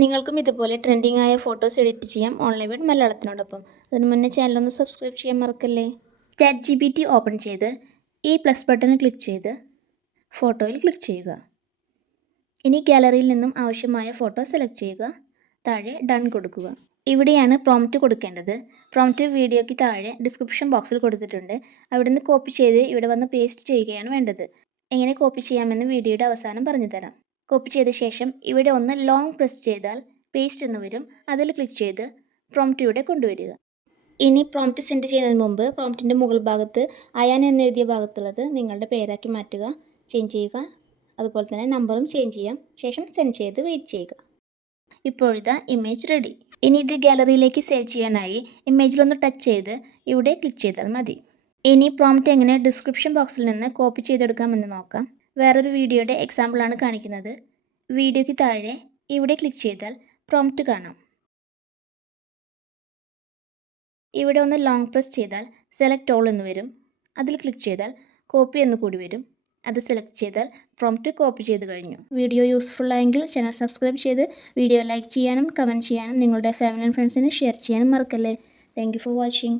നിങ്ങൾക്കും ഇതുപോലെ ട്രെൻഡിങ് ആയ ഫോട്ടോസ് എഡിറ്റ് ചെയ്യാം ഓൺലൈൻ വേഡ് മലയാളത്തിനോടൊപ്പം. അതിന് മുന്നേ ചാനലൊന്ന് സബ്സ്ക്രൈബ് ചെയ്യാൻ മറക്കല്ലേ. ChatGPT ഓപ്പൺ ചെയ്ത് ഈ പ്ലസ് ബട്ടണിൽ ക്ലിക്ക് ചെയ്ത് ഫോട്ടോയിൽ ക്ലിക്ക് ചെയ്യുക. ഇനി ഗാലറിയിൽ നിന്നും ആവശ്യമായ ഫോട്ടോ സെലക്ട് ചെയ്യുക. താഴെ ഡൺ കൊടുക്കുക. ഇവിടെയാണ് പ്രോംപ്റ്റ് കൊടുക്കേണ്ടത്. പ്രോംപ്റ്റ് വീഡിയോയ്ക്ക് താഴെ ഡിസ്ക്രിപ്ഷൻ ബോക്സിൽ കൊടുത്തിട്ടുണ്ട്. അവിടെ നിന്ന് കോപ്പി ചെയ്ത് ഇവിടെ വന്ന് പേസ്റ്റ് ചെയ്യുകയാണ് വേണ്ടത്. എങ്ങനെ കോപ്പി ചെയ്യാമെന്ന് വീഡിയോയുടെ അവസാനം പറഞ്ഞു തരാം. കോപ്പി ചെയ്ത ശേഷം ഇവിടെ ഒന്ന് ലോങ് പ്രസ് ചെയ്താൽ പേസ്റ്റ് എന്ന് വരും. അതിൽ ക്ലിക്ക് ചെയ്ത് പ്രോംപ്റ്റ് ഇവിടെ കൊണ്ടുവരിക. ഇനി പ്രോംപ്റ്റ് സെൻഡ് ചെയ്യുന്നതിന് മുമ്പ് പ്രോംപ്റ്റിൻ്റെ മുകൾ ഭാഗത്ത് അയാൻ എന്നെഴുതിയ ഭാഗത്തുള്ളത് നിങ്ങളുടെ പേരാക്കി മാറ്റുക, ചേഞ്ച് ചെയ്യുക. അതുപോലെ തന്നെ നമ്പറും ചേഞ്ച് ചെയ്യാം. ശേഷം സെൻഡ് ചെയ്ത് വെയിറ്റ് ചെയ്യുക. ഇപ്പോഴിതാ ഇമേജ് റെഡി. ഇനി ഇത് ഗാലറിയിലേക്ക് സേവ് ചെയ്യാനായി ഇമേജിലൊന്ന് ടച്ച് ചെയ്ത് ഇവിടെ ക്ലിക്ക് ചെയ്താൽ മതി. ഇനി പ്രോംപ്റ്റ് എങ്ങനെ ഡിസ്ക്രിപ്ഷൻ ബോക്സിൽ നിന്ന് കോപ്പി ചെയ്തെടുക്കാമെന്ന് നോക്കാം. വേറൊരു വീഡിയോയുടെ എക്സാമ്പിളാണ് കാണിക്കുന്നത്. വീഡിയോയ്ക്ക് താഴെ ഇവിടെ ക്ലിക്ക് ചെയ്താൽ പ്രോംപ്റ്റ് കാണാം. ഇവിടെ ഒന്ന് ലോങ് പ്രസ് ചെയ്താൽ സെലക്ട് ഓൾ എന്ന് വരും. അതിൽ ക്ലിക്ക് ചെയ്താൽ കോപ്പി എന്ന് കൂടി വരും. അത് സെലക്ട് ചെയ്താൽ പ്രോംപ്റ്റ് കോപ്പി ചെയ്ത് കഴിഞ്ഞു. വീഡിയോ യൂസ്ഫുൾ ആയെങ്കിൽ ചാനൽ സബ്സ്ക്രൈബ് ചെയ്ത് വീഡിയോ ലൈക്ക് ചെയ്യാനും കമൻറ്റ് ചെയ്യാനും നിങ്ങളുടെ ഫാമിലി ആൻഡ് ഫ്രണ്ട്സിന് ഷെയർ ചെയ്യാനും മറക്കല്ലേ. Thank you for watching.